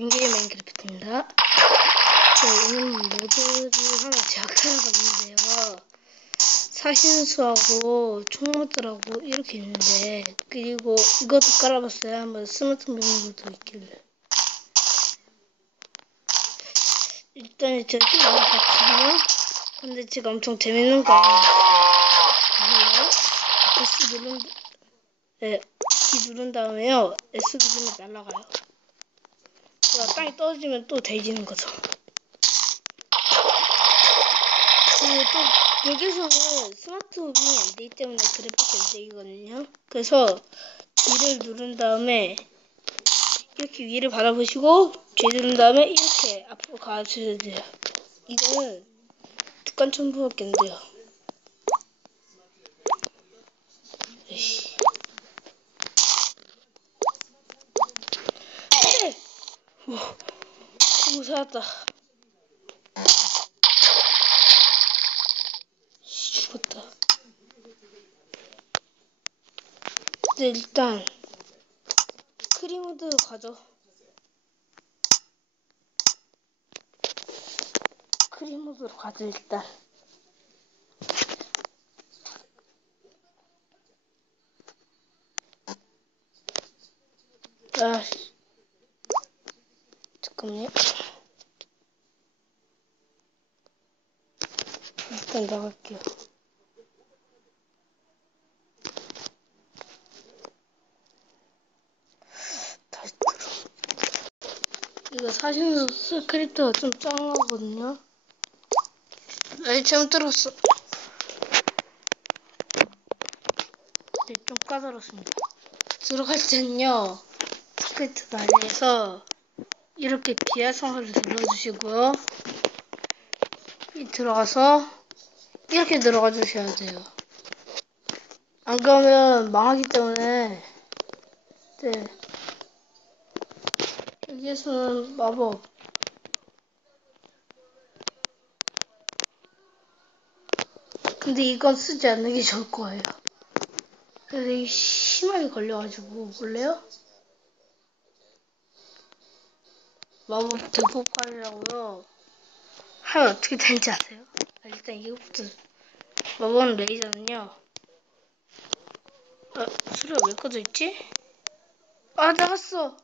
빙게임 마인크래프트입니다. 네, 오늘 모드를 하나 제가 깔아봤는데요. 사신수하고 총모드라고 이렇게 있는데 그리고 이것도 깔아봤어요. 한번 스마트 모드도 있길래. 일단 제가 좀 알아봤거든요. 근데 지금 엄청 재밌는 거 아니에요? S 누른 네, E 누른 다음에요. S 누르면 날아가요. 그가 땅에 떨어지면 또 대지는 거죠. 그리고 또 여기서는 스마트 홈이 안 되기 때문에 그래픽이 안 되거든요. 그래서 위를 누른 다음에 이렇게 위를 바라보시고 J 누른 다음에 이렇게 앞으로 가주셔야 돼요. 이거는 두칸 첨부밖에 안 돼요. 에이씨. 오, 오 살았다. 씨, 죽었다. 네, 일단 크리모드 가죠. 크리모드로 가죠, 일단. 아, 씨. 잠깐만요. 일단 나갈게요. 다시 들어. 이거 사실 스크립트가 좀 짱하거든요. 아니, 잘못 들었어. 네, 좀 까다롭습니다. 들어갈 때는요, 스크립트 말리에서 이렇게 비하성을 눌러주시고요. 이 들어가서 이렇게 들어가 주셔야 돼요. 안 그러면 망하기 때문에 네. 여기에서는 마법 근데 이건 쓰지 않는 게 좋을 거예요. 이게 심하게 걸려가지고 볼래요? 마법 대폭발이라고요. 하면 어떻게 되는지 아세요? 아, 일단 이거부터 마법 레이저는요. 아, 소리가 왜 꺼져 있지? 아 나갔어.